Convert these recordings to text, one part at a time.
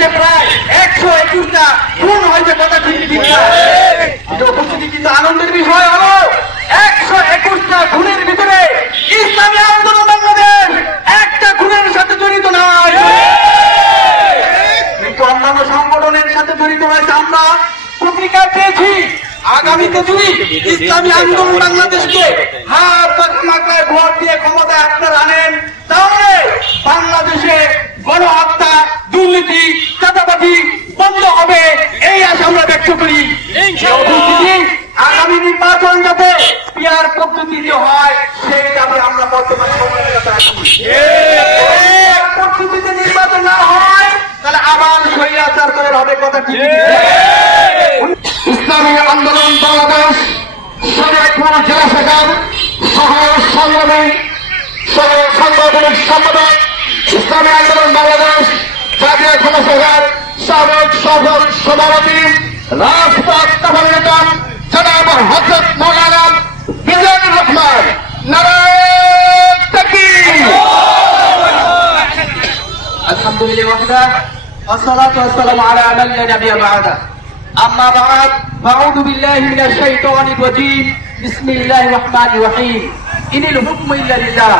বাংলাদেশে প্রায় 121টা খুন হয়েছে, কথা ঠিক ঠিক না? উপস্থিতি কিন্তু আনন্দের বিষয় হলো 121টা খুনের ভিতরে ইসলামী আন্দোলন বাংলাদেশ একটা খুনের সাথে জড়িত নয়, কিন্তু অন্যান্য সংগঠনের সাথে জড়িত হয়েছে। আমরা পত্রিকা পেয়েছি আগামীতে যদি ইসলামী আন্দোলন বাংলাদেশকে হাত মাথায় ভোট দিয়ে ক্ষমতায় আপনারা আনেন, তাহলে বাংলাদেশে গণহত্যা, দুর্নীতি, চাঁদাবাজি বন্ধ হবে, এই আশা আমরা ব্যক্ত করি। আগামী নির্বাচন যাতে পিয়ার পদ্ধতিতে হয় সেই দাবি আমরা বর্তমান পদ্ধতিতে নির্বাচন না হয় তাহলে আবার স্বৈরাচার করে হবে, কথা ঠিক। ইসলামী আন্দোলন বাংলাদেশ শরীয়তপুর জেলা শাখার সাংগঠনিক সম্পাদক, ইসলামী আন্দোলন বাংলাদেশ জাতীয় ক্ষমতা শাখার সাবেক সভাপতি, রাজপথ তাফার নেতা জনাব হযরত মাওলানা মিজানুর রহমান, নারায়ে তাকবীর। আলহামদুলিল্লাহ والصلاة والسلام على من لا نبي بعده أما بعد فأعوذ بالله من الشيطان الرجيم بسم الله الرحمن الرحيم إن الحكم إلا لله।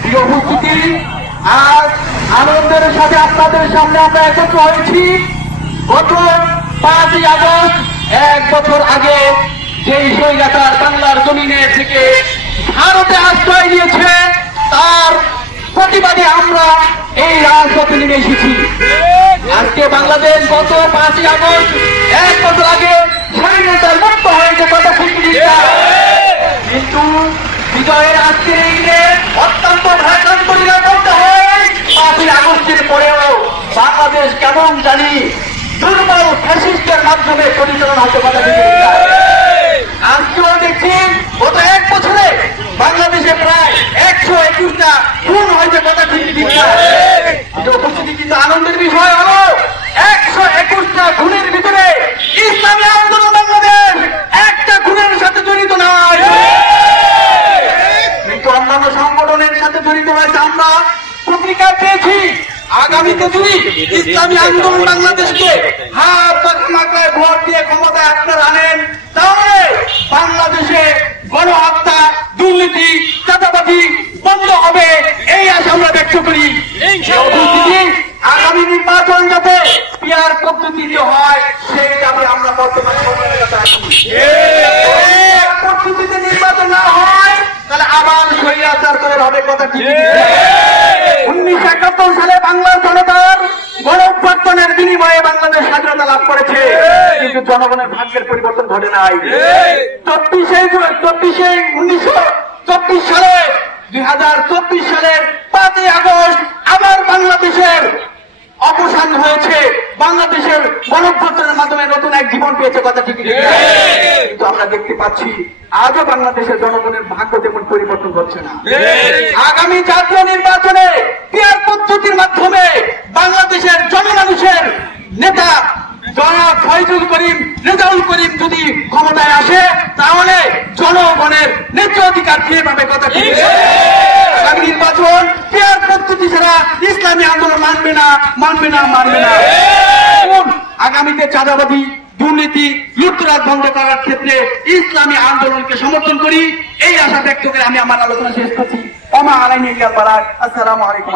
প্রিয় উপস্থিতি, আজ আনন্দের সাথে আপনাদের সামনে আমরা একত্র হয়েছি। গত 5ই আগস্ট 1 বছর আগে যেই স্বৈরাচার বাংলার জমিনে থেকে ভারতে আশ্রয় নিয়েছে, তার প্রতিবাদে আমরা এই রাজপথে নেমে এসেছি। আজকে বাংলাদেশ গত 5ই আগস্ট 1 বছর আগে স্বাধীনতার মুক্ত হয়েছে, কথা ঠিক না? কিন্তু বিজয়ের আজকের এই দিনে অত্যন্ত ভয়ানক করতে হয়। 5ই আগস্টের পরেও বাংলাদেশ কেমন জানি দুর্বল ফ্যাসিস্টের মাধ্যমে পরিচালনা হতে, কথা ঠিক না? আজকেও দেখছি গত 1 বছরে বাংলাদেশে প্রায় 121টা খুন হয়েছে, কথা ঠিক ঠিক না? উপস্থিতি কিন্তু আনন্দের বিষয় হলো 121টা খুনের ভিতরে ইসলামী আন্দোলন বাংলাদেশ একটা খুনের সাথে জড়িত নয়, কিন্তু অন্যান্য সংগঠনের সাথে জড়িত হয়েছে। আমরা পত্রিকা পেয়েছি আগামীতে যদি ইসলামী আন্দোলন বাংলাদেশকে হাত মাথায় ভোট দিয়ে ক্ষমতায় আপনারা আনেন, তাহলে বাংলাদেশে গণহত্যা, দুর্নীতি, চাঁদাবাজি বন্ধ হবে, এই আশা আমরা ব্যক্ত করি। আগামী নির্বাচন যাতে পিয়ার পদ্ধতিতে হয় সেই দাবি আমরা বর্তমান পদ্ধতিতে নির্বাচন না হয় তাহলে আবার স্বৈরাচার করে হবে, কথা ঠিক। 1971 সালে বাংলার জনতার গণঅভ্যুত্থানের বিনিময়ে বাংলাদেশ স্বাধীনতা লাভ করেছে, কিন্তু জনগণের ভাগ্যের পরিবর্তন ঘটে নাই। 1924 সালে 2024 সালের 5ই আগস্ট আবার বাংলাদেশের অবসান হয়েছে, বাংলাদেশের গণঅভ্যুত্থানের মাধ্যমে নতুন এক জীবন পেয়েছে, কথা ঠিক। কিন্তু আমরা দেখতে পাচ্ছি আজও বাংলাদেশের জনগণের ভাগ্য তেমন পরিবর্তন হচ্ছে না। আগামী জাতীয় নির্বাচনে পিয়ার পদ্ধতির মাধ্যমে বাংলাদেশের জনমানুষের নেতা জনাব ফয়জুল করিম, রেজাউল করিম যদি ক্ষমতায় আসে, তাহলে জনগণের ন্যায্য অধিকার ফিরে পাবে, কথা ঠিক। আগামী নির্বাচন পিয়ার পদ্ধতি ছাড়া ইসলামী আন্দোলন মানবে না, মানবে না, মানবে না। আগামীতে চাঁদাবাজি, দুর্নীতি, লুটতরাজ বন্ধ করার ক্ষেত্রে ইসলামী আন্দোলনকে সমর্থন করি, এই আশা ব্যক্ত করে আমি আমার আলোচনা শেষ করছি। ওমা আলাইনা ইল্লাল বালাগ। আসসালামু আলাইকুম।